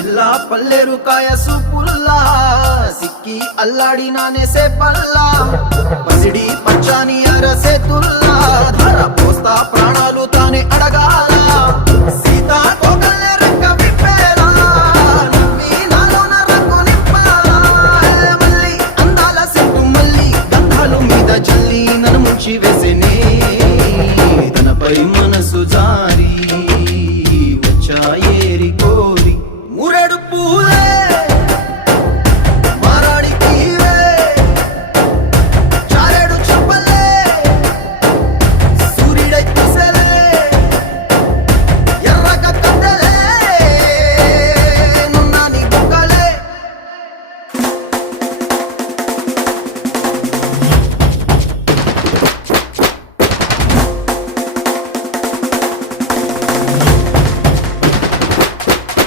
పిల్ల పల్లెరు కాయ సూపుల్లా సిక్కి అల్లాడినానే సే పల్లా పసిడి పచ్చాని అరసే తుల్లా ధర పోస్తా ప్రాణాలు తానే అడగాల సీతా